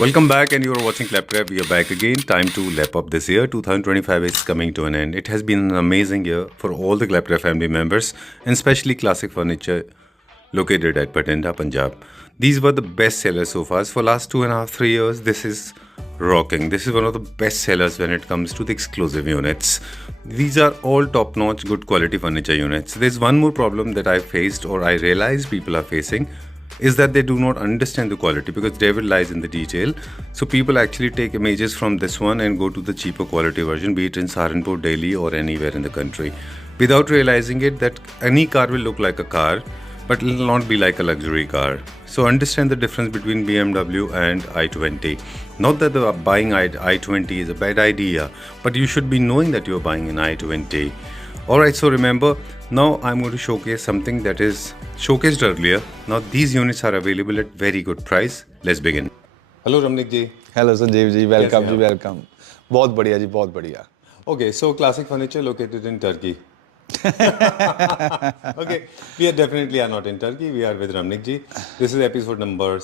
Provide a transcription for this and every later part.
Welcome back, and you are watching Claptrap. We are back again. Time to lap up this year. 2025 is coming to an end. It has been an amazing year for all the Claptrap family members, and especially Classic Furniture, located at Patinda, Punjab. These were the best sellers so far. For last 2.5, 3 years, this is rocking. This is one of the best sellers when it comes to the exclusive units. These are all top-notch, good quality furniture units. There's one more problem that I faced, or I realized people are facing, is that they do not understand the quality, because devil lies in the detail. So people actually take images from this one and go to the cheaper quality version, be it in Saharanpur, Delhi, or anywhere in the country, without realizing it that any car will look like a car, but it will not be like a luxury car. So understand the difference between BMW and i20. Not that the buying i20 is a bad idea, but you should be knowing that you are buying an i20. Alright, so remember, now I'm going to showcase something that is showcased earlier. Now these units are available at very good price. Let's begin. Hello Ramnik ji. Hello Sanjeev ji, welcome कैसे जी, हैं आप? Welcome. बहुत बढ़िया जी, बहुत बढ़िया। Okay, so Classic Furniture located in Turkey. Okay, we are not in Turkey. We are with Ramnik ji. This is episode number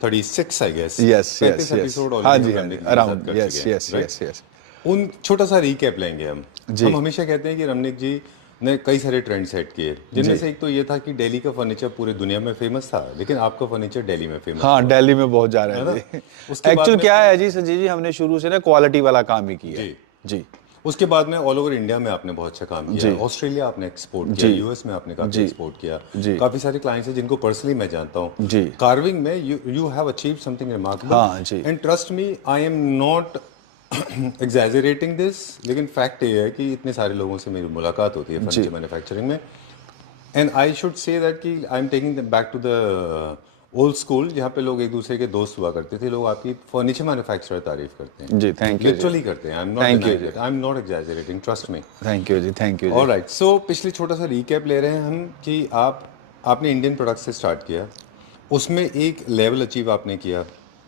36, I guess. Yes 35 yes episode yes, already हाँ जी, हम हाँ Ramnik जी, जी के साथ around कर yes चुके हैं, yes right? Yes yes. उन छोटा सा रीकैप लेंगे हम। जी। हम हमेशा कहते हैं कि रमनिक जी ने कई सारे ट्रेंड सेट किए, जिनमें से एक तो ये था कि दिल्ली का फर्नीचर पूरे दुनिया में फेमस था, लेकिन आपका फर्नीचर दिल्ली में फेमस हाँ, दिल्ली में बहुत जा रहा है ना? है जी। उसके बाद एक्चुअल में क्या है जी संजीव जी, हमने शुरू से ना क्वालिटी वाला काम ही किया है। जी। जी उसके बाद में ऑल ओवर इंडिया में आपने बहुत अच्छा काम किया। ऑस्ट्रेलिया आपने एक्सपोर्ट किया, जी। यूएस में आपने काफी जी। एक्सपोर्ट किया। जी। काफी सारे क्लाइंट्स हैं जिनको पर्सनली मैं जानता हूँ। जी। कार्विंग में you have achieved something remarkable. हाँ जी। And trust me, I am not exaggerating this, लेकिन फैक्ट ये है कि इतने सारे लोगों से मेरी मुलाकात होती है फर्नीचर मैन्युफैक्चरिंग में, and I should say that कि I am taking back to the old school, जहाँ पे लोग एक दूसरे के दोस्त हुआ करते थे। लोग आपकी फर्नीचर मैन्युफैक्चरर तारीफ करते हैं जी, थैंक यू। लिटरली करते हैं। I am not exaggerating, trust me. Thank you जी, थैंक यू जी। ऑलराइट, सो पिछले छोटा सा रीकैप ले रहे हैं हम कि आपने इंडियन प्रोडक्ट से स्टार्ट किया, उसमें एक लेवल अचीव आपने किया।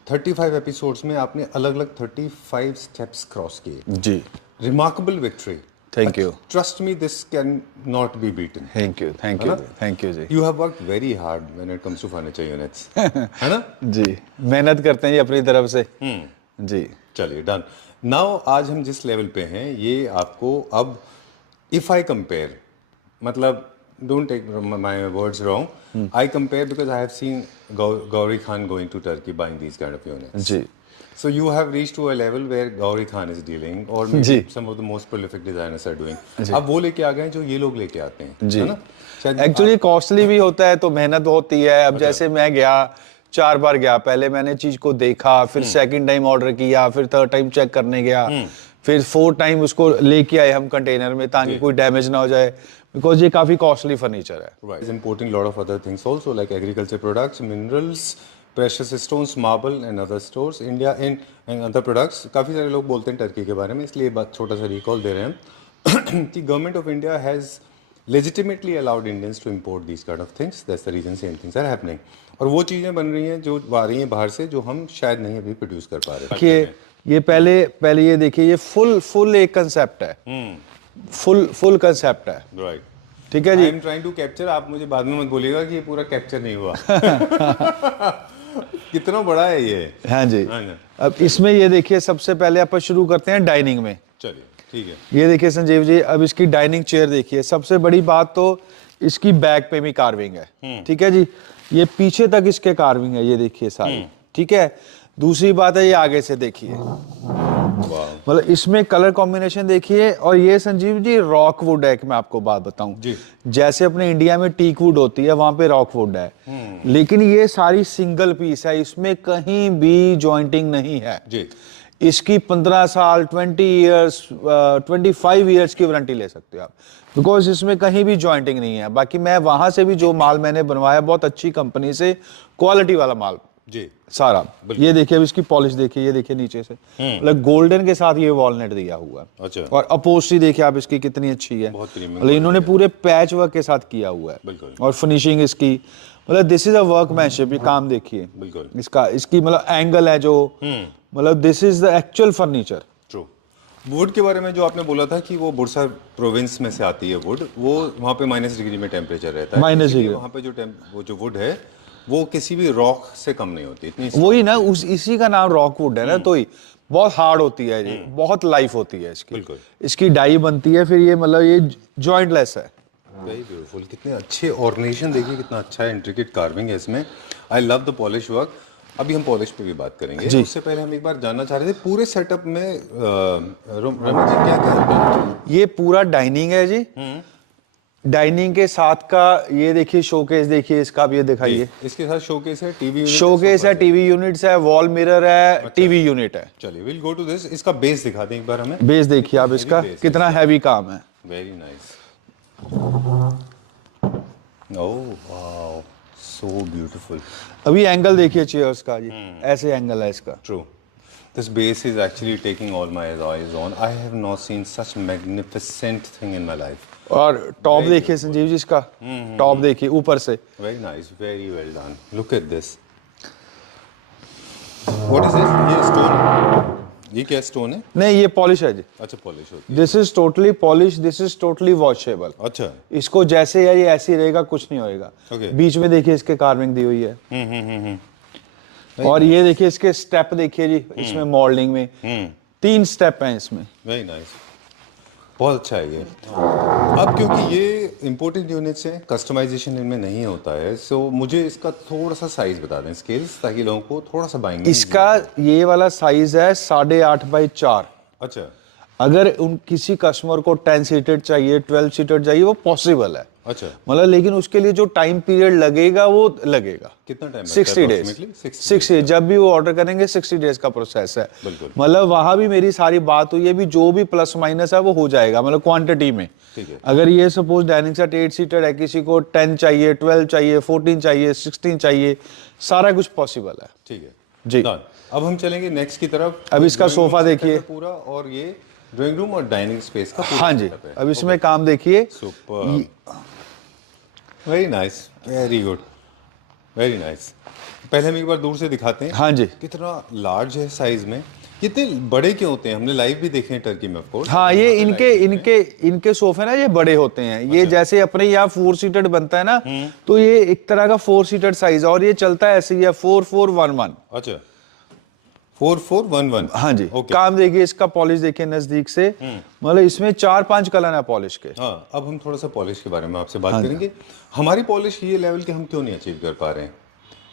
35 एपिसोड्स में आपने अलग अलग 35 स्टेप्स क्रॉस किए। जी, remarkable victory. Thank you, trust me, this can not be beaten. Thank you, thank you, thank you जी। You have worked very hard when it comes to furniture units, है ना? जी, मेहनत करते हैं जी अपनी तरफ से। जी चलिए, डन। नाउ आज हम जिस लेवल पे हैं, ये आपको अब इफ आई कंपेयर, मतलब don't take my words wrong, I compare because I have seen Gauri Khan going to Turkey buying these kind of units. जी So you have reached to a level where Gauri Khan is dealing, or maybe जी। some of the most prolific designers are doing. अब वो लेके आ गए हैं जो ये लोग लेके आते हैं, जी। है ना? शायद एक्चुअली कॉस्टली भी होता है तो मेहनत होती है। अब जैसे मैं गया 4 बार गया, पहले मैंने चीज को देखा, फिर सेकंड टाइम ऑर्डर किया, फिर थर्ड टाइम चेक करने गया, फिर 4th टाइम उसको लेके आए हम कंटेनर में ताकि कोई डैमेज ना हो जाए, बिकॉज ये काफी कॉस्टली फर्नीचर है। right, is importing lot of other things also, like agriculture products, minerals, precious stones, marble and other stores, India and other products. काफ़ी सारे लोग बोलते हैं टर्की के बारे में, इसलिए बात छोटा सा रिकॉल दे रहे हैं कि government of India has legitimately allowed Indians to import these kind of things. That's the reason same things are happening. और वो चीज़ें बन रही हैं जो आ रही हैं बाहर से, जो हम शायद नहीं अभी प्रोड्यूस कर पा रहे। देखिए ये पहले ये देखिए, ये फुल एक कंसेप्ट है, फुल कंसेप्ट है, राइट, ठीक है जी। I am trying to capture. आप मुझे बाद में मत बोलिएगा कि ये पूरा कैप्चर नहीं हुआ। कितना बड़ा है ये। हाँ जी। हाँ ना। अब इसमें ये देखिए, सबसे पहले अपन शुरू करते हैं डाइनिंग में। चलिए, ठीक है। ये देखिए संजीव जी, अब इसकी डाइनिंग चेयर देखिए। सबसे बड़ी बात तो इसकी बैक पे भी कार्विंग है, ठीक है जी। ये पीछे तक इसके कार्विंग है, ये देखिए सारी, ठीक है। दूसरी बात है, ये आगे से देखिए, मतलब इसमें कलर कॉम्बिनेशन देखिए। और ये संजीव जी रॉक वुड है, कि मैं आपको बात बताऊं, जैसे अपने इंडिया में टीक वुड होती है, वहां पे रॉक वुड है, लेकिन ये सारी सिंगल पीस है, इसमें कहीं भी जॉइंटिंग नहीं है जी। इसकी 15 साल 25 ईयर्स की वारंटी ले सकते हो आप, बिकॉज इसमें कहीं भी जॉइंटिंग नहीं है। बाकी मैं वहां से भी जो माल मैंने बनवाया, बहुत अच्छी कंपनी से, क्वालिटी वाला माल जी सारा। ये देखिए, अब इसकी पॉलिश देखिए, ये देखिए नीचे से, मतलब गोल्डन के साथ ये वॉलनट दिया हुआ है। अच्छा। और अपोस्ट्री देखिए आप इसकी कितनी अच्छी है, मतलब इन्होंने पूरे पैच वर्क के साथ किया हुआ है। और फिनिशिंग इसकी, मतलब दिस इज अ वर्कमैनशिप। ये काम देखिए इसका, इसकी मतलब एंगल है जो, मतलब this is the actual furniture. True. Would के बारे में जो आपने बोला था कि वो बुरसा प्रोविंस में से आती है वुड, वो वहाँ पे -डिग्री में टेम्परेचर रहता है। -डिग्री वहाँ पे वो जो वुड है वो किसी भी रॉक से कम नहीं होती इतनी। वही ना, उस इसी का नाम रॉकवुड है ना, तो ही बहुत हार्ड होती है ये, बहुत लाइफ होती है इसकी। बिल्कुल। इसकी डाई बनती है, फिर ये मतलब ये जॉइंटलेस है। वेरी ब्यूटीफुल, कितने अच्छे ऑर्गेनाइजेशन देखिए, कितना अच्छा है, इंट्रिकेट कार्विंग है इसमें। I love the polish work. अभी हम पॉलिश पे भी बात करेंगे, उससे पहले हम एक बार जानना चाह रहे थे पूरे सेटअप में रमन जी क्या क्या है? ये पूरा डाइनिंग है जी। डाइनिंग के साथ का ये देखिए शोकेस, देखिए इसका भी ये दिखाइए। इसके साथ शोकेस है, टीवी यूनिट, शोकेस है, टीवी यूनिट्स है, वॉल मिरर है, टीवी यूनिट है। चलिए विल गो टू दिस। इसका बेस दिखा दें एक बार हमें। बेस देखिए आप इसका कितना हैवी काम है। Very nice. Oh wow, so beautiful. अभी एंगल देखिए चेयर्स का जी, ऐसे एंगल है इसका। True. This base is actually taking all my eyes on. I have not seen such magnificent thing in my life. और टॉप देखिए संजीव जी इसका, टॉप देखिए ऊपर से। Very nice, very well done. Look at this. What is this? ये stone? ये क्या stone है? नहीं, ये पॉलिश है जी। अच्छा पॉलिश होती है। This is totally polish, this is totally washable. अच्छा। इसको जैसे है ये ऐसे ही रहेगा, कुछ नहीं होएगा। Okay. बीच में देखिए इसके कार्विंग दी हुई है। और ये देखिए इसके स्टेप देखिए जी, इसमें मॉडलिंग में 3 स्टेप हैं इसमें। वेरी नाइस, बहुत अच्छा है ये। अब क्योंकि ये इम्पोर्टेंट यूनिट्स हैं, कस्टमाइजेशन इनमें नहीं होता है, सो मुझे इसका थोड़ा सा साइज बता दें, स्केल्स, ताकि लोगों को थोड़ा सा बाइंग। इसका ये वाला साइज है 8.5 बाई 4। अच्छा। अगर उन किसी कस्टमर को 10 सीटेड चाहिए, 12 सीटेड चाहिए, वो पॉसिबल है। अच्छा। मतलब लेकिन उसके लिए जो टाइम पीरियड लगेगा वो लगेगा। कितना टाइम? 60 डेज। 60 जब भी वो ऑर्डर करेंगे 60 डेज का प्रोसेस है। मतलब वहां भी मेरी सारी बात हुई है, भी जो भी प्लस माइनस है वो हो जाएगा, मतलब क्वांटिटी में। ठीक है। अगर ये सपोज डाइनिंग सेट 8 सीटेड है, किसी को 10 चाहिए, 12 चाहिए, 14 चाहिए, 16 चाहिए, सारा कुछ पॉसिबल है। ठीक है जी। अब हम चलेंगे नेक्स्ट की तरफ। अब इसका सोफा देखिए पूरा, और ये ड्राइंग रूम और डाइनिंग स्पेस का पूरा। हाँ जी, अब इसमें काम देखिए। Super, very nice, very good, very nice. पहले हम एक बार दूर से दिखाते हैं। हाँ जी। कितना लार्ज है साइज में। इतने बड़े क्यों होते हैं? हमने लाइव भी देखे हैं टर्की में, ऑफ कोर्स। हाँ, ये इनके सोफे ना ये बड़े होते हैं। ये जैसे अपने यहाँ 4 सीटेड बनता है ना, तो ये एक तरह का 4 सीटेड साइज, और ये चलता है ऐसे ही 4411। अच्छा, 4411। हाँ जी। काम देखिए इसका, पॉलिश देखिए नजदीक से, मतलब इसमें 4-5 कलर है पॉलिश के। हाँ, अब हम थोड़ा सा पॉलिश के बारे में आपसे बात करेंगे। हमारी पॉलिश ये लेवल के हम क्यों नहीं अचीव कर पा रहे हैं?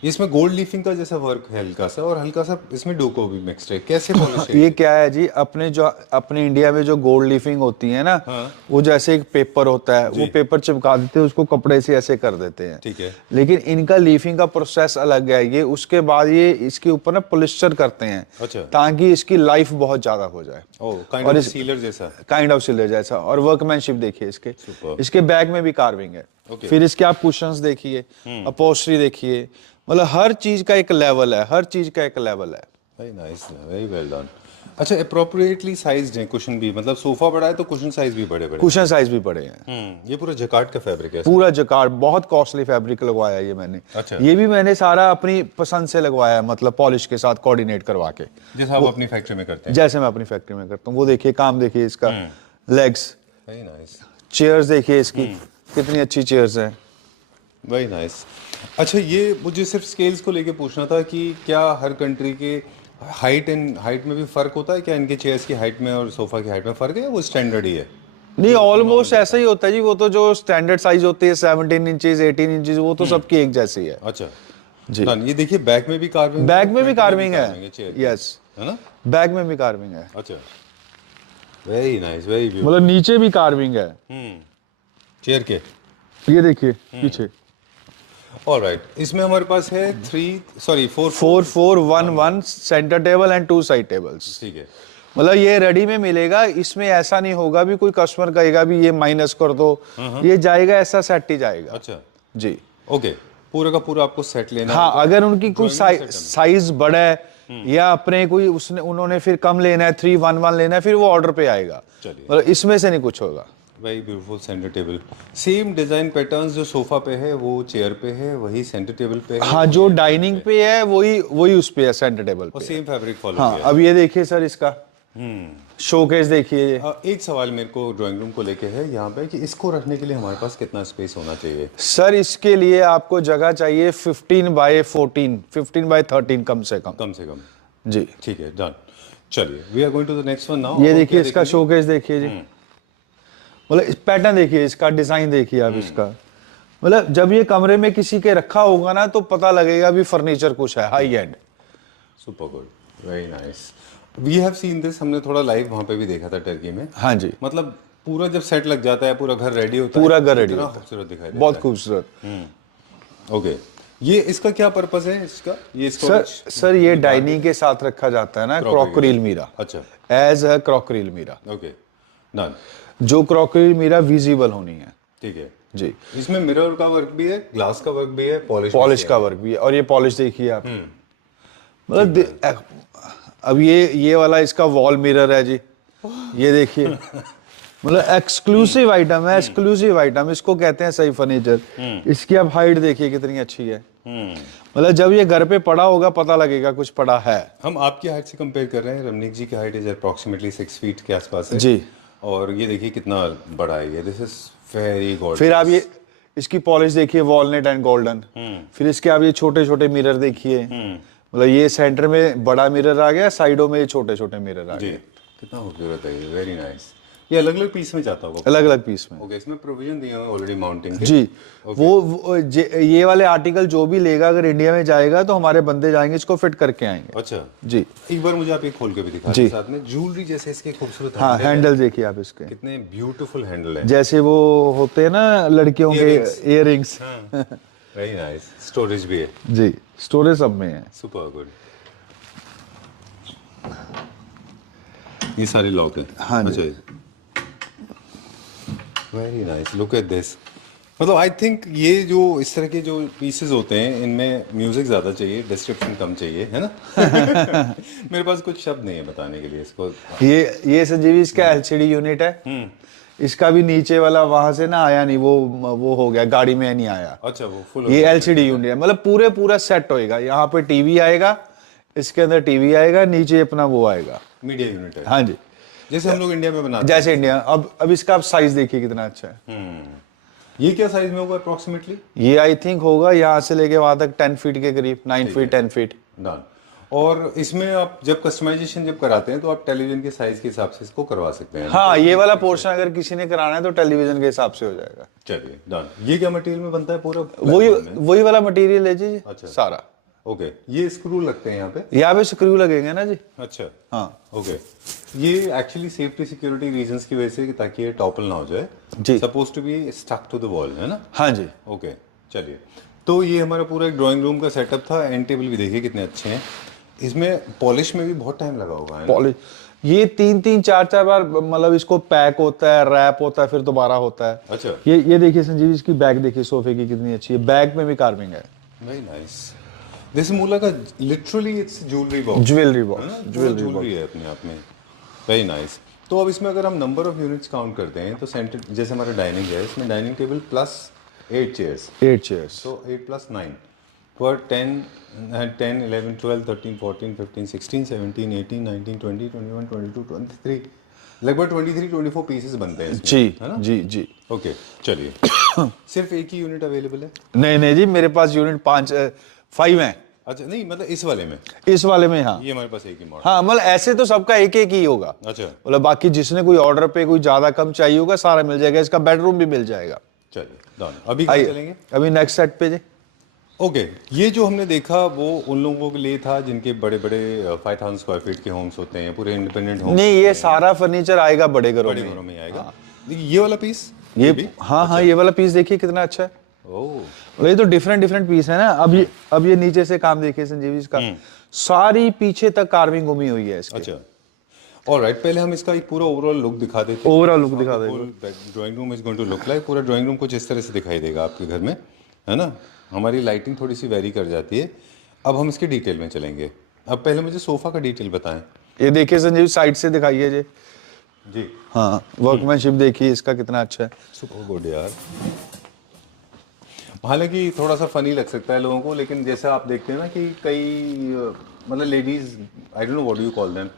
इसमें गोल्ड लीफिंग का जैसा वर्क है हल्का सा, और हल्का सा इसमें डोको भी मिक्स्ड है। कैसे पॉलिश है? ये क्या है जी, अपने इंडिया में जो गोल्ड लीफिंग होती है ना, वो जैसे एक पेपर होता है, वो पेपर चिपका देते हैं, उसको कपड़े से ऐसे कर देते हैं। ठीक है। लेकिन इनका लीफिंग का प्रोसेस अलग है। ये उसके बाद ये इसके ऊपर ना पॉलिस्टर करते हैं। अच्छा। ताकि इसकी लाइफ बहुत ज्यादा हो जाए। काइंड ऑफ सीलर जैसा। काइंड ऑफ सीलर जैसा। और वर्कमैनशिप देखिए इसके बैग में भी कार्विंग है। फिर इसके आप कुशंस देखिए, अपहोल्स्ट्री देखिए, मतलब हर चीज का एक लेवल है, हर चीज का एक लेवल है। Very nice, very well done. अच्छा, एप्रोप्रिएटली साइज्ड है कुशन भी, मतलब सोफा बड़ा है तो कुशन साइज भी बड़े बड़े। कुशन साइज भी बड़े हैं। ये पूरा जकार्ड का फैब्रिक है? पूरा जकार्ड, बहुत कॉस्टली फैब्रिक लगवाया ये मैंने। अच्छा। ये भी मैंने सारा अपनी पसंद से लगवाया है, मतलब पॉलिश के साथ कोऑर्डिनेट करवा के, जैसा आप अपनी फैक्ट्री में करते हैं। जैसे मैं अपनी फैक्ट्री में करता हूँ। वो देखिए काम देखिए इसका, लेग्स। Very nice. चेयर्स देखिए इसकी, कितनी अच्छी चेयर्स हैं। Very nice. अच्छा, ये मुझे सिर्फ स्केल्स को लेके पूछना था कि क्या हर कंट्री के हाइट में भी फर्क होता है क्या? इनके चेयर्स की हाइट में और सोफा की हाइट में फर्क है, वो स्टैंडर्ड ही है? नहीं, ऑलमोस्ट ऐसा ही होता है जी। वो तो जो स्टैंडर्ड साइज होती है 17 इंचेस, 18 इंचेस, वो तो सबकी एक जैसी है। अच्छा जी। ये देखिए बैक में भी कार्विंग, बैक में भी कार्विंग है। यस, है ना, बैक में भी कार्विंग है। अच्छा, वेरी नाइस, वेरी ब्यूटीफुल। मतलब नीचे भी कार्विंग है चेयर के, ये देखिए पीछे। ऑलराइट, इसमें हमारे पास है 4411 centre table and 2 side tables. ठीक है। मतलब ये रेडी में मिलेगा। इसमें ऐसा नहीं होगा भी कोई कस्टमर कहेगा भी ये माइनस कर दो, ये जाएगा ऐसा सेट ही जाएगा। अच्छा जी, ओके, पूरा का पूरा आपको सेट लेना। हाँ, अगर उनकी कुछ साइज बड़ा है या अपने कोई उन्होंने फिर कम लेना है, 311 लेना है, फिर वो ऑर्डर पे आएगा। मतलब इसमें से नहीं कुछ होगा। Very beautiful centre table, same design patterns जो सोफा पे है वो चेयर पे है, वही सेंटर टेबल पे है। हाँ, जो डाइनिंग पे है वही उस पे है, सेंटर टेबल पे। और सेम फैब्रिक फॉलो हाँ, अब ये देखिए सर इसका, शोकेस देखिए ये। एक सवाल मेरे को ड्राइंग रूम को लेके है यहाँ पे कि इसको रखने के लिए हमारे पास कितना स्पेस होना चाहिए? सर इसके लिए आपको जगह चाहिए 15 बाय 14, 15 बाय 13 कम से कम। कम से कम। जी ठीक है, डन। चलिए, we are going to the next one now. ये देखिए इसका शोकेस देखिए जी, मतलब इस पैटर्न देखिए, इसका डिजाइन देखिए आप इसका, मतलब जब ये कमरे में किसी के रखा होगा ना तो पता लगेगा भी फर्नीचर कुछ है high end. Super good, very nice. We have seen this, हमने थोड़ा लाइव वहाँ पे भी देखा था टर्की में। हाँ जी, मतलब पूरा जब सेट लग जाता है, पूरा घर रेडी होता है, पूरा घर रेडी इतना होता है, खूबसूरत दिखाई देता बहुत है। खूबसूरत। ओके, ये इसका क्या पर्पस है इसका? ये सर ये डाइनिंग के साथ रखा जाता है ना, क्रॉकरी अलमीरा। अच्छा, एज अ क्रॉकरी अलमीरा। Okay, done. जो क्रॉकरी अलमीरा विजिबल होनी है। ठीक है जी, इसमें मिरर का वर्क भी है, ग्लास का वर्क भी है, पॉलिश का वर्क भी है, और ये पॉलिश देखिए आप, मतलब अब ये वाला इसका वॉल मिरर है जी, ये देखिए, मतलब एक्सक्लूसिव आइटम है, एक्सक्लूसिव आइटम इसको कहते हैं सही फर्नीचर। इसकी आप हाइट देखिए कितनी अच्छी है, मतलब जब ये घर पे पड़ा होगा पता लगेगा कुछ पड़ा है। हम आपकी हाइट से कंपेयर कर रहे हैं, रमनीक जी की हाइट इज अप्रोक्सीमेटली 6 फीट के आसपास है जी, और ये देखिए कितना बड़ा है ये, दिस इज वेरी गॉड। फिर आप ये इसकी पॉलिश देखिए, वॉलनट एंड गोल्डन। फिर इसके आप ये छोटे छोटे मिरर देखिए, मतलब ये सेंटर में बड़ा मिरर आ गया, साइडों में ये छोटे छोटे मिरर आ जी, गए। कितना खूबसूरत है ये, वेरी नाइस। ये अलग अलग पीस में जाता होगा? अलग अलग पीस में। ओके, इसमें प्रोविजन दिए हैं ऑलरेडी माउंटिंग के? जी, ये वाले आर्टिकल जो भी लेगा अगर इंडिया में जाएगा तो हमारे बंदे जाएंगे इसको फिट करके आएंगे। अच्छा जी, एक बार मुझे आप ये खोल के भी दिखा जी। दें साथ में, ज्वेलरी जैसे इसके खूबसूरत हाँ हैंडल है। हैंडल देखिए आप इसके, कितने ब्यूटीफुल हैंडल है, जैसे वो होते हैं ना लड़कियों के इयररिंग्स। Very nice. स्टोरेज भी है? जी, स्टोरेज सब में है। Super good. ये सारे लॉक है? हाँ जी। अच्छा, very nice, look at this. मतलब आई थिंक ये जो इस तरह के जो पीसेस होते हैं इनमें म्यूजिक ज़्यादा चाहिए, डिस्क्रिप्शन कम चाहिए, है ना? मेरे पास कुछ शब्द नहीं है बताने के लिए इसको। ये संजीवी इसका एलसीडी यूनिट है। इसका भी नीचे वाला वहां से ना आया नहीं, वो हो गया, गाड़ी में नहीं आया। अच्छा, वो फुल ये एलसीडी यूनिट है, मतलब पूरा सेट होएगा। यहाँ पे टीवी आएगा, इसके अंदर टीवी आएगा, नीचे अपना वो आएगा, मीडिया यूनिट है। हाँ जी, जैसे हम लोग इंडिया में बनाते जैसे इंडिया। अब इसका आप साइज देखिए कितना अच्छा है। ये क्या साइज में होगा अप्रोक्सीमेटली? ये आई थिंक होगा यहाँ से लेके वहां तक 10 फीट के करीब, 9 फीट 10 फीट। डन। और इसमें आप जब कस्टमाइजेशन जब कराते हैं तो आप टेलीविजन के साइज के हिसाब से इसको करवा सकते हैं? हाँ, ये वाला पोर्शन अगर किसी ने कराना है तो टेलीविजन के हिसाब से हो जाएगा। चलिए, डन। ये क्या मटेरियल में बनता है पूरा? वही वाला मटेरियल है जी। अच्छा, सारा। ओके, ये स्क्रू लगते हैं यहाँ पे? यहाँ पे स्क्रू लगेंगे ना जी। अच्छा, हाँ ओके। ये एक्चुअली सेफ्टी सिक्योरिटी रीजंस की वजह से, ताकि ये टॉपल ना हो जाए, जी, suppose to be stuck to the wall, है ना? हाँ जी। ओके, चलिए। तो ये हमारा पूरा एक ड्राइंग रूम का सेटअप था। एंड टेबल भी देखिए कितने अच्छे हैं। इसमें पॉलिश में भी बहुत टाइम लगा होगा, है ना? पॉलिश ये 3-3 4-4 बार, मतलब इसको पैक होता है, रैप होता है, फिर दोबारा होता है। अच्छा, ये देखिए संजीव, इसकी बैग देखिए सोफे की कितनी अच्छी है, बैग में भी कार्विंग है। Very nice. दिस मूला का literally it's jewellery box, jewellery है बॉक्स, ना? ज्वेलरी है अपने आप में। Very nice. तो अब इसमें अगर हम नंबर ऑफ यूनिट्स काउंट करते हैं तो सेंटर, जैसे हमारा डाइनिंग है, इसमें dining table plus 8 chairs, 8 chairs, so 8 plus 9 पर 10 10 11 12 13 14 15 16 17 18 19 20 21 22 23 लगभग 23-24 पीसेस बनते हैं इसमें, जी, है ना? जी जी। ओके, चलिए। सिर्फ एक ही यूनिट अवेलेबल है? नहीं जी, मेरे पास यूनिट 5 हैं। अच्छा, नहीं मतलब इस वाले में? इस वाले में हाँ। ये हमारे पास एक ही मॉडल। हाँ, मतलब ऐसे तो सबका एक ही होगा। अच्छा, मतलब बाकी जिसने कोई ऑर्डर पे कोई ज्यादा कम चाहिए होगा सारा मिल जाएगा। इसका बेडरूम भी मिल जाएगा। चलिए, डन। अभी कहाँ चलेंगे? अभी नेक्स्ट सेट पे जी। ओके, ये जो हमने देखा वो उन लोगों के लिए था जिनके बड़े बड़े 5000 स्क्वायर फीट के होम्स होते हैं, पूरे इंडिपेंडेंट होम। नहीं, ये सारा फर्नीचर आएगा बड़े घरों बड़े में। घरों में आएगा। ये वाला पीस ये भी? हाँ, ये वाला पीस देखिए कितना अच्छा है। ओह, मतलब ये तो डिफरेंट पीस है ना। अब ये नीचे से काम देखिए संजीव, इसका सारी पीछे तक कार्विंग घूमी हुई है इसकी। अच्छा, ऑलराइट। पहले हम इसका एक पूरा ओवरऑल लुक दिखा देते हैं। ओवरऑल लुक दिखा देंगे। Drawing room is going to look like, पूरा ड्राइंग रूम कुछ इस तरह से दिखाई देगा आपके घर में, है ना? हमारी लाइटिंग थोड़ी सी वेरी कर जाती है। अब हम इसके डिटेल में चलेंगे। अब पहले मुझे सोफा का डिटेल बताएं। ये देखिए संजीव, साइड से दिखाइए जी। जी हाँ, वर्कमैनशिप देखिए इसका कितना अच्छा है। सुपर गुड यार। हालांकि थोड़ा सा फनी लग सकता है लोगों को, लेकिन जैसा आप देखते हैं ना कि कई मतलब ladies, I don't know what do you call them,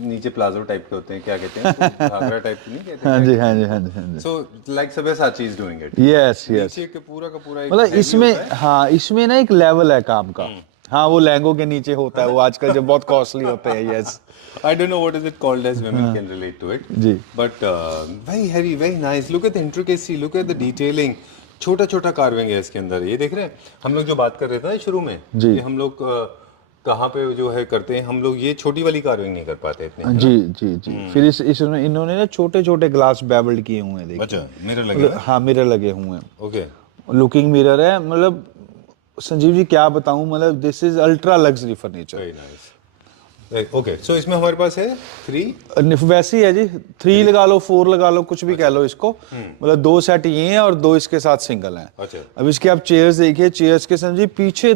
नीचे प्लाजो टाइप के होते हैं, क्या कहते हैं, घाघरा टाइप नहीं कहते? हाँ जी हाँ जी हाँ जी हाँ जी। So like Sabyasachi is doing it. Yes yes, नीचे के पूरा का पूरा एक मतलब heavy इसमें होता है। हाँ इसमें ना एक लेवल है काम का। हाँ वो लहंगों के नीचे होता है वो आजकल जो बहुत कॉस्टली होते हैं। Yes I don't know what is it called as women can relate to it. जी। But very heavy, very nice. Look at the intricacy, look at the detailing. छोटा छोटा कार्विंग है इसके अंदर, ये देख रहे हैं? हम लोग जो बात कर रहे थे ना शुरू में, जी। कि हम लोग कहाँ पे जो है करते हैं, हम लोग ये छोटी वाली कार्विंग नहीं कर पाते इतने, है ना? जी जी जी। फिर इसमें इन्होंने ना छोटे छोटे ग्लास बेवल्ड किए हुए हैं, देखिए। अच्छा, मिरर लगे हुए हैं? हाँ मिरर लगे हुए हैं, ओके। लुकिंग मिरर है। मतलब संजीव जी क्या बताऊं, मतलब this is ultra luxury furniture. Very nice. Okay, so इसमें हमारे पास है 3। वैसे ही है जी, 3 लगा लो 4 लगा लो, कुछ भी कह लो इसको। मतलब 2 सेट ये हैं और 2 इसके साथ सिंगल हैं। अच्छा अब इसके आप चेयर्स देखिए, चेयर्स के संजीव पीछे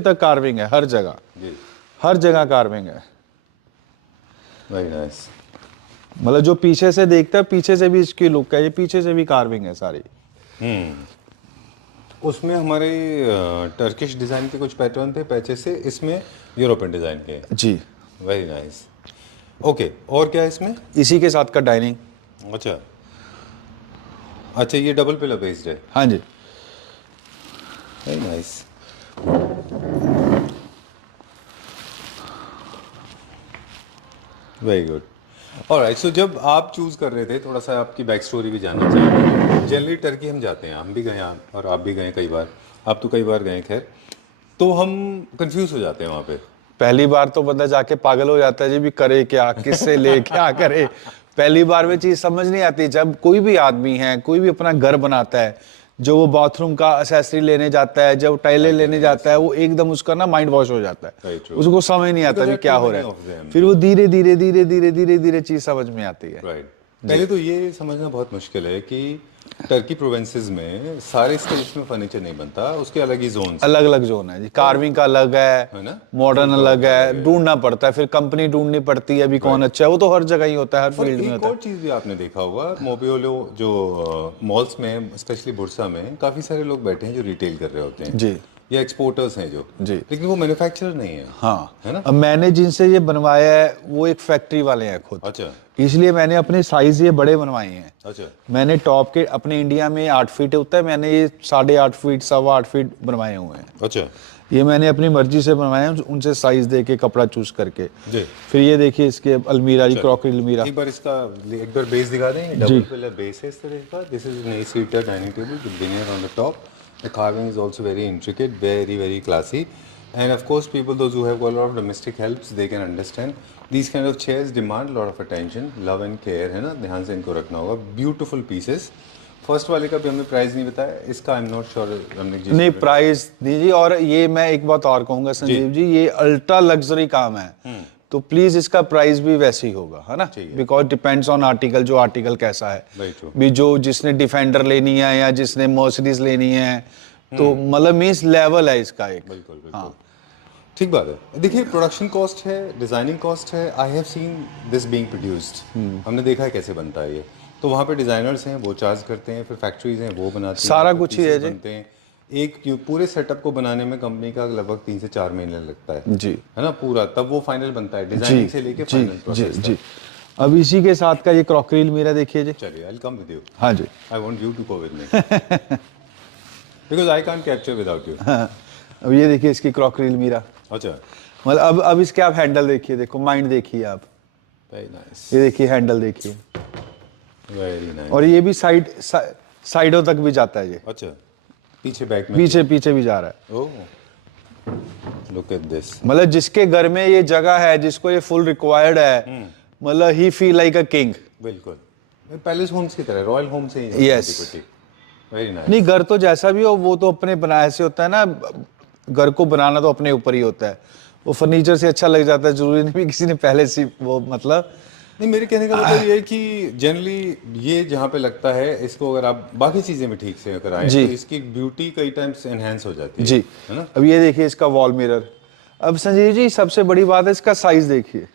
तक कार्विंग है, हर जगह जी, हर जगह कार्विंग है। Very nice. मतलब जो पीछे से देखता है, पीछे से भी इसकी लुक है, ये पीछे से भी कार्विंग है सारी। उसमें हमारे टर्किश डिजाइन के कुछ पैटर्न थे पैचेस से, इसमें यूरोपियन डिजाइन के। जी वेरी नाइस। ओके, और क्या है इसमें? इसी के साथ का डाइनिंग। अच्छा अच्छा, ये डबल पिलर बेस्ड है। हाँ जी। Very nice. Very good. Alright, so जब आप चूज कर रहे थे, थोड़ा सा आपकी बैक स्टोरी भी जानना चाहेंगे। जनरली टर्की हम जाते हैं, हम भी गए हैं और आप भी गए कई बार, आप तो कई बार गए खैर, तो हम कंफ्यूज हो जाते हैं वहाँ पे। पहली बार तो बंदा जाके पागल हो जाता है जी, भी करे क्या, किससे ले क्या करे। पहली बार में चीज समझ नहीं आती। जब कोई भी आदमी है, कोई भी अपना घर बनाता है, जो वो बाथरूम का एक्सेसरी लेने जाता है, जब टाइलें लेने जाता है, वो एकदम उसका ना माइंड वॉश हो जाता है। Very true. उसको समझ नहीं आता भी क्या हो रहा है। फिर वो धीरे धीरे धीरे धीरे धीरे धीरे चीज समझ में आती है। राइट। पहले तो ये समझना बहुत मुश्किल है कि टर्की प्रोविंसेस में सारे स्टेज में फर्नीचर नहीं बनता, उसके अलग ही जोन, अलग अलग जोन है जी। कार्विंग का अलग है ना? मॉडर्न अलग है, ढूंढना पड़ता है, फिर कंपनी ढूंढनी पड़ती है, अभी कौन अच्छा है। वो तो हर जगह ही होता है, हर और फील्ड में एक होता और चीज भी आपने देखा होगा, मोबियोलो जो मॉल्स में, स्पेशली बुरसा में, काफी सारे लोग बैठे हैं जो रिटेल कर रहे होते हैं जी या एक्सपोर्टर्स हैं जो, जी। लेकिन वो मैन्युफैक्चरर नहीं है। हाँ, है ना? अब मैंने जिनसे ये बनवाया है वो एक फैक्ट्री वाले हैं खुद। अच्छा इसलिए मैंने अपने साइज ये बड़े बनवाए हैं। अच्छा। मैंने टॉप के, अपने इंडिया में 8 फीट होता है, मैंने ये 8.5 फीट 8.25 फीट बनवाए हुए हैं। अच्छा ये मैंने अपनी मर्जी से बनवाए हैं, उनसे साइज दे के, कपड़ा चूज करके। जी। फिर ये देखिए इसके अलमीरा जी, क्रॉकरी अलमीरा। एक बार इसका एक बार बेस दिखा दें। डबल पिलर बेस है इस तरह का। This is nice seater dining table with veneer on the top. The carving is also very intricate, very classy, and of course people those who have got a lot of domestic helps, they can understand these kind of chairs demand a lot of attention, love and care, है ना? ध्यान से इनको रखना होगा। Beautiful pieces। First वाले का भी हमने प्राइस नहीं बताया, इसका आई एम नॉट श्योर हमने जी नहीं प्राइस दीजिए। और ये मैं एक बात और कहूंगा संजीव जी, ये अल्ट्रा लग्जरी काम है, तो प्लीज इसका प्राइस भी वैसे ही होगा, है ना? बिकॉज डिपेंड्स ऑन आर्टिकल, जो आर्टिकल कैसा है। भी जो जिसने डिफेंडर लेनी है या जिसने मर्सिडीज लेनी है, तो मतलब मींस लेवल है इसका एक। बिल्कुल बिल्कुल। हाँ। ठीक बात है। देखिए, प्रोडक्शन कॉस्ट है, डिजाइनिंग कॉस्ट है। आई have seen this being produced, हमने देखा है कैसे बनता है ये। तो वहाँ पे डिजाइनर्स हैं, वो चार्ज करते हैं, फिर फैक्ट्रीज हैं, वो बनाती हैं, सारा कुछ ही है जी। बनते हैं। एक पूरे सेटअप को बनाने में कंपनी का लगभग 3 से 4 महीने लगता है जी, है ना? पूरा, तब वो फाइनल बनता है, डिजाइनिंग से लेके फाइनल प्रोसेस तक। अब इसी के साथ का ये क्रॉकरी अलमीरा देखिए जी। चलिए, I will come with you. हाँ जी। I want you to go with me because I can't capture without you. अब ये देखिए इसकी क्रॉकरी अलमीरा। अच्छा, मतलब अब इसके आप हैंडल देखिए, देखो माइंड देखिए आप। Very nice. ये देखिए हैंडल देखिए, वेरी नाइस। और ये भी साइडों तक भी जाता है ये। अच्छा, पीछे बैक में, पीछे भी जा रहा है। ओह, लुक एट दिस। मतलब जिसके घर में ये जगह है, जिसको ये फुल रिक्वायर्ड है, मतलब ही फील लाइक अ किंग। बिल्कुल, पैलेस होम्स की तरह, रॉयल होम से ही। Yes, very nice. नहीं घर तो जैसा भी हो, वो तो अपने बनाए से होता है ना। घर को बनाना तो अपने ऊपर ही होता है। वो फर्नीचर से अच्छा लग जाता है, जरूरी नहीं भी किसी ने पहले से वो, मतलब नहीं, मेरे कहने का मतलब ये है कि जनरली ये जहाँ पे लगता है, इसको अगर आप बाकी चीजें में ठीक से कराएं तो इसकी ब्यूटी कई टाइम्स एनहेंस हो जाती है जी, है ना? अब ये देखिए इसका वॉल मिरर। अब संजीव जी सबसे बड़ी बात है इसका साइज देखिए,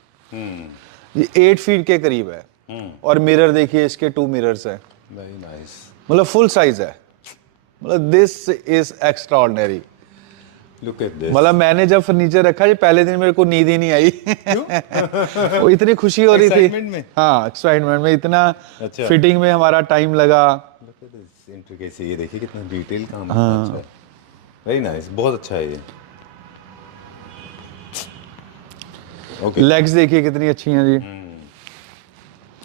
ये 8 फीट के करीब है, और मिरर देखिए इसके 2 मिरर्स है। Very nice. मतलब फुल साइज है, मतलब this is extraordinary. Look at this. मतलब मैंने जब फर्नीचर रखा ये पहले दिन मेरे को नींद ही नहीं आई। वो इतनी खुशी हो रही थी। Excitement में? हाँ, एक्साइटमेंट में इतना अच्छा। फिटिंग में हमारा टाइम लगा। लुक एट दिस इंट्रिकेसी, ये देखिए कितना डिटेल काम है। अच्छा, वेरी नाइस, बहुत अच्छा है ये। ओके, लेग्स देखिए कितनी अच्छी हैं जी।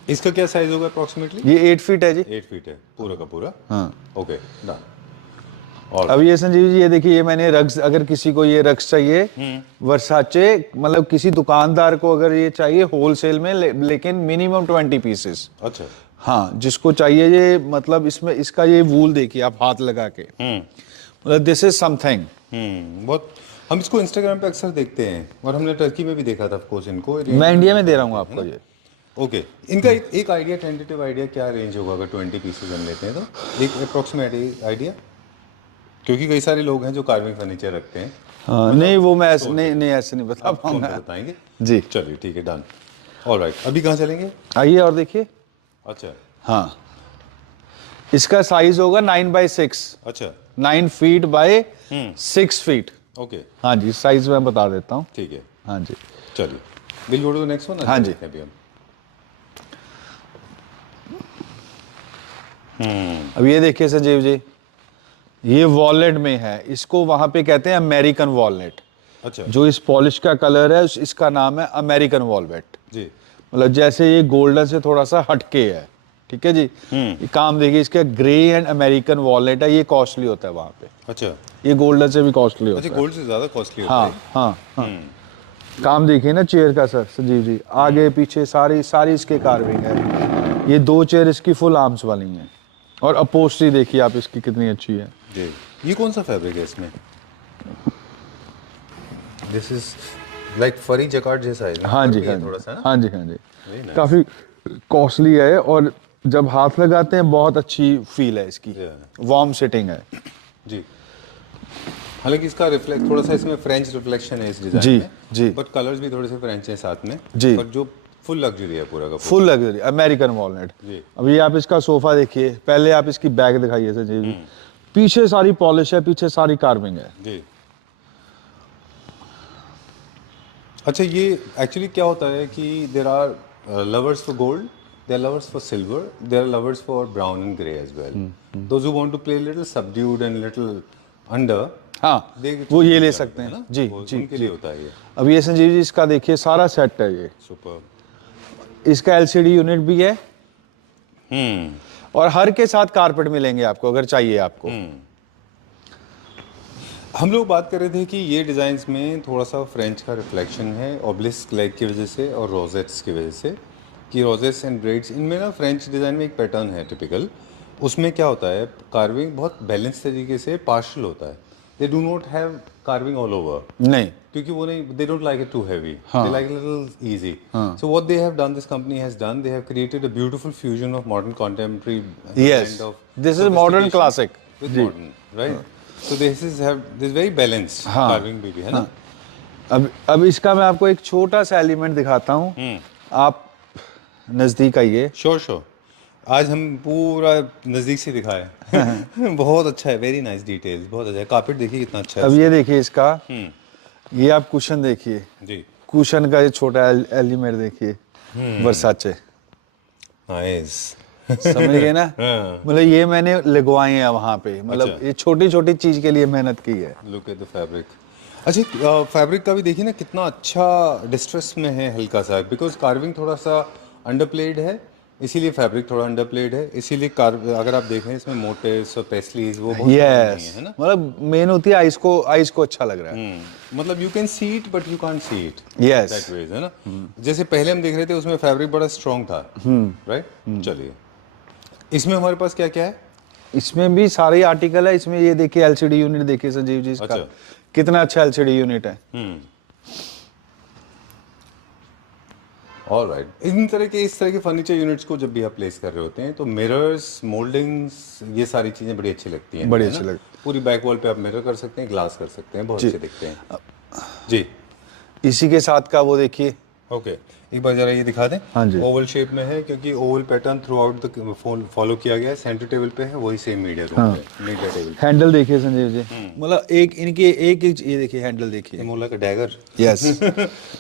इसका क्या साइज होगा अप्रोक्सीमेटली? ये 8 फीट है जी। 8 फीट है पूरा का पूरा। हाँ। Okay, done. और अब ये संजीव जी ये देखिए, ये मैंने रग्स, अगर किसी को ये रग्स चाहिए वर्साचे, मतलब किसी दुकानदार को अगर ये चाहिए होलसेल में, लेकिन मिनिमम 20 पीसेस। अच्छा, हाँ, जिसको चाहिए ये, मतलब इसमें इसका ये वूल देखिए आप हाथ लगा के, मतलब दिस इज समथिंग। बहुत, हम इसको इंस्टाग्राम पे अक्सर देखते हैं और हमने टर्की में भी देखा था ऑफ कोर्स इनको। मैं इंडिया में दे रहा हूँ आपको ये। ओके, इनका एक आइडिया, टेंटेटिव आइडिया क्या रेंज होगा अगर 20 पीसेस हम लेते हैं तो? एक अप्रोक्सीमेट आइडिया, क्योंकि कई सारे लोग हैं जो कार्विंग फर्नीचर रखते हैं। हाँ, नहीं वो मैं ऐसे नहीं ऐसे नहीं बता आप फोन पे पाऊंगा बताएंगे जी। चलिए ठीक है, डन। ऑलराइट, अभी कहाँ चलेंगे? आइए और देखिए। अच्छा हाँ, इसका साइज होगा 9x6, अच्छा, 9 फीट बाय 6 फीट। ओके, हाँ जी, साइज मैं बता देता हूँ। ठीक है, हाँ जी, चलिए will go to the next one. हाँ जी। अभी हम अब ये देखिए संजीव जी, ये वॉलनट में है, इसको वहां पे कहते हैं अमेरिकन वॉलनट। अच्छा जो इस पॉलिश का कलर है इसका नाम है अमेरिकन वॉलवेट। जी, मतलब जैसे ये गोल्डन से थोड़ा सा हटके है, ठीक है जी। ये काम देखिए, इसका ग्रे एंड अमेरिकन वॉलनट है, ये कॉस्टली होता है वहां पे। अच्छा ये गोल्डन से भी कॉस्टली होता अच्छा, है। गोल्ड से ज़्यादा कॉस्टली होता हाँ है। हाँ हाँ। काम देखिए ना चेयर का सर संजीव जी, आगे पीछे सारी सारी इसके कार्विंग है। ये 2 चेयर इसकी फुल आर्म्स वाली हैं, और अपोस्ट्री देखिए आप इसकी कितनी अच्छी है जी। ये कौन सा फैब्रिक है इसमें? दिस इज लाइक फरी जकार्ड जैसा है ना? हाँ जी, फर भी हाँ है जी, थोड़ा सा ना? हाँ जी, हाँ जी। Very nice. काफी कॉस्टली है, और जब हाथ लगाते हैं बहुत अच्छी फील है इसकी। Yeah. वार्म सिटिंग है जी। हालांकि इसका रिफ्लेक्ट थोड़ा सा इसमें फ्रेंच रिफ्लेक्शन है इस डिजाइन जी, में जी। बट कलर्स भी थोड़े से फ्रेंच हैं साथ में जी। पर जो फुल लग्जरी है पूरा का पूरा। Full luxury American walnut. जी। अब ये आप इसका सोफा देखिए, पहले आप इसकी बैक दिखाइए सर जी। पीछे सारी पॉलिश है, पीछे सारी कार्विंग है जी। अच्छा, ये एक्चुअली क्या होता है कि there are lovers for gold, there are lovers for silver, there are lovers for brown and grey as well. Those who want to play little subdued and little under, हाँ, वो ये ले सकते है हैं ना? जी वो जी उनके लिए होता है ये। अब ये संजीव जी इसका देखिए सारा सेट है ये। सुपर। इसका एलसीडी यूनिट भी है, और हर के साथ कारपेट मिलेंगे आपको अगर चाहिए आपको। हम लोग बात कर रहे थे कि ये डिज़ाइंस में थोड़ा सा फ्रेंच का रिफ्लेक्शन है ऑब्लिस्क लेग की वजह से और रोजेट्स की वजह से, कि रोजेट्स एंड ब्रेड्स इनमें ना फ्रेंच डिज़ाइन में एक पैटर्न है टिपिकल। उसमें क्या होता है, कार्विंग बहुत बैलेंस तरीके से पार्शल होता है। They do not have carving all over, नहीं, क्योंकि वो नहीं, they don't like it too heavy, they like little easy. So what they have done, this company has done, they have created a beautiful fusion of modern contemporary Yes. This is modern classic. with जी। modern, right? So this is very balanced हाँ। carving भी है ना? अब इसका मैं आपको एक छोटा सा एलिमेंट दिखाता हूँ, आप नजदीक आइए। श्योर। आज हम पूरा नजदीक से दिखाया। बहुत अच्छा है, वेरी नाइस डिटेल्स, बहुत अच्छा है। कार्पेट देखिए कितना अच्छा है। अब ये देखिए इसका, ये आप कुशन देखिए, जी, कुशन का ये छोटा एलिमेंट देखिए, वर्साचे। नाइस। समझ गए ना? मतलब ये मैंने लगवाए हैं वहां पे, मतलब अच्छा। ये छोटी छोटी चीज के लिए मेहनत की है। Look at the fabric. अच्छा, फैब्रिक का भी देखिए ना कितना अच्छा डिस्ट्रेस में है हल्का सा, बिकॉज कार्विंग थोड़ा सा अंडरप्लेड है, इसीलिए फैब्रिक थोड़ा अंडरप्लेड है, इसीलिए अगर आप देखें इसमें मोटिव्स और पेस्टलीज वो बहुत नहीं यस, है ना? मतलब मेन होती है आइस को अच्छा लग रहा है। मतलब you can see it but you can't see it Yes. That wedge, है ना? जैसे पहले हम देख रहे थे उसमें फैब्रिक बड़ा स्ट्रॉन्ग था, राइट? चलिए, इसमें हमारे पास क्या क्या है? इसमें भी सारे आर्टिकल है। इसमें ये देखिए एलसीडी यूनिट देखिए संजीव जी इसका, अच्छा। कितना अच्छा एलसीडी यूनिट है। ऑलराइट, इस तरह के फर्नीचर यूनिट्स को जब भी आप प्लेस कर रहे होते हैं तो मिरर्स, मोल्डिंग्स, ये सारी चीजें बड़ी अच्छी लगती हैं, बड़ी है अच्छी ना? लगती पूरी बैक वॉल पे आप मिरर कर सकते हैं, ग्लास कर सकते हैं, बहुत अच्छे दिखते हैं जी। इसी के साथ का वो देखिए, ओके, एक बार जरा ये दिखा दें। हाँ जी। ओवल शेप में है क्योंकि Oval pattern through out the follow किया गया है। सेंटर टेबल पे है, वही सेम मीडिया रूम पे, मीडिया टेबल। हैंडल देखिए संजीव जी, मतलब एक इनके एक ये देखिए हैंडल देखिए, मोला का डैगर। यस।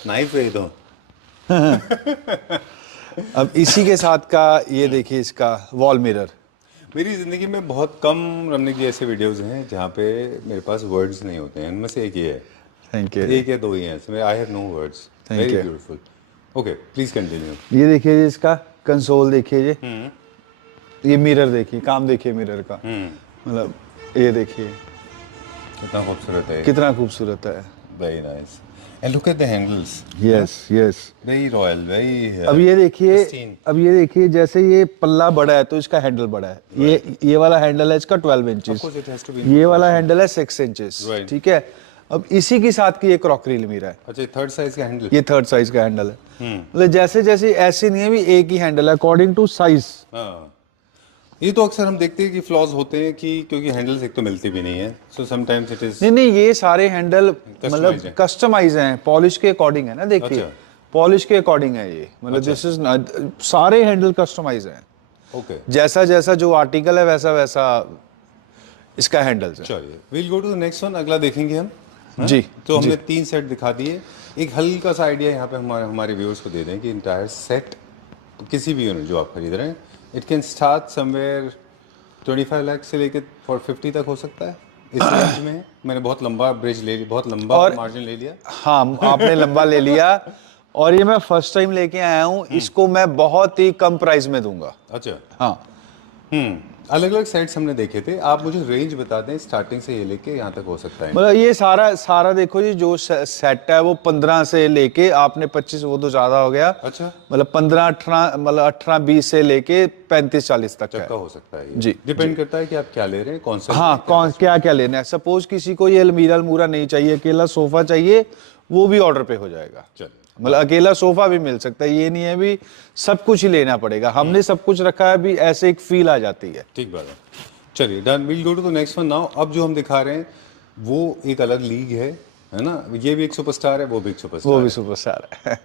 नाइफ है ये तो। अब इसी के साथ का ये देखिए इसका वॉल मिरर। मेरी ज़िंदगी में बहुत कम रमने की ऐसे वीडियोस हैं जहाँ पे मेरे पास वर्ड्स नहीं होते हैं। इनमें से एक ये है, थैंक यू। एक या दो ही हैं इसमें। I have no words. Thank very you. Beautiful. Okay, please continue. ये देखिए जी इसका कंसोल देखिए जी, ये मिरर देखिए, काम देखिए मिरर का, मतलब ये देखिए कितना खूबसूरत है, कितना खूबसूरत है। Very nice. And look at the handles, yes yes. Very royal, very. अब ये देखिए, pristine. अब ये देखिए जैसे ये पल्ला बड़ा है तो इसका हैंडल बड़ा है। ये वाला हैंडल है इसका 12 inches, Of course it has to be. ये वाला हैंडल है 6 इंचेस, Right. ठीक है। अब इसी के साथ की ये क्रॉकरी अलमीरा है, अच्छा, थर्ड साइज का हैंडल। ये थर्ड साइज का हैंडल है। मतलब जैसे जैसे ऐसे नहीं है भी एक ही हैंडल है, अकॉर्डिंग टू साइज। हाँ, ये तो अक्सर हम देखते हैं कि फ्लॉज होते हैं कि क्योंकि हैंडल्स एक तो मिलती भी नहीं है, सो समटाइम्स इट इज। नहीं नहीं, ये सारे हैंडल मतलब कस्टमाइज हैं, पॉलिश के अकॉर्डिंग है ना, देखिए अच्छा। पॉलिश के अकॉर्डिंग है ये, मतलब दिस इज सारे हैंडल कस्टमाइज हैं। ओके, जैसा जैसा जो आर्टिकल है वैसा वैसा इसका हैंडल्स है। चलिए will go to the next one, अगला देखेंगे हम। हाँ? जी, तो हमने 3 सेट दिखा दिए। एक हल्का सा आइडिया यहाँ पे हमारे व्यूअर्स को दे दें कि इंटायर सेट किसी भी यूनिट जो आप खरीद रहे हैं, it can start somewhere 25 lakh से लेके 50 तक हो सकता है, इस रेंज में है। मैंने बहुत लंबा ब्रिज ले लिया, बहुत लंबा मार्जिन ले लिया। हाँ, आपने लंबा ले लिया, और ये मैं फर्स्ट टाइम लेके आया हूँ, इसको मैं बहुत ही कम प्राइस में दूंगा। अच्छा, हाँ, अलग अलग सेट्स हमने देखे थे, आप मुझे रेंज बता दें स्टार्टिंग से ये लेके यहाँ तक हो सकता है। मतलब ये सारा देखो जी, जो सेट है वो 15 से लेके आपने 25, वो तो ज्यादा हो गया। अच्छा, मतलब 15 18, मतलब 18-20 से लेके 35-40 तक है। चक्का हो सकता है ये। जी, डिपेंड करता है कि आप क्या ले रहे हैं, कौन सा। हाँ, कौन क्या क्या लेना है। सपोज किसी को ये अलमीरा नहीं चाहिए, अकेला सोफा चाहिए, वो भी ऑर्डर पे हो जाएगा। चलिए, मतलब अकेला सोफा भी मिल सकता है, ये नहीं है भी सब कुछ ही लेना पड़ेगा। हमने सब कुछ रखा है, भी ऐसे एक फील आ जाती है। ठीक बात है। चलिए done, will go to the next one now. अब जो हम दिखा रहे हैं वो एक अलग लीग है ना, ये भी एक सुपरस्टार है, वो भी एक सुपरस्टार वो है। भी सुपरस्टार है।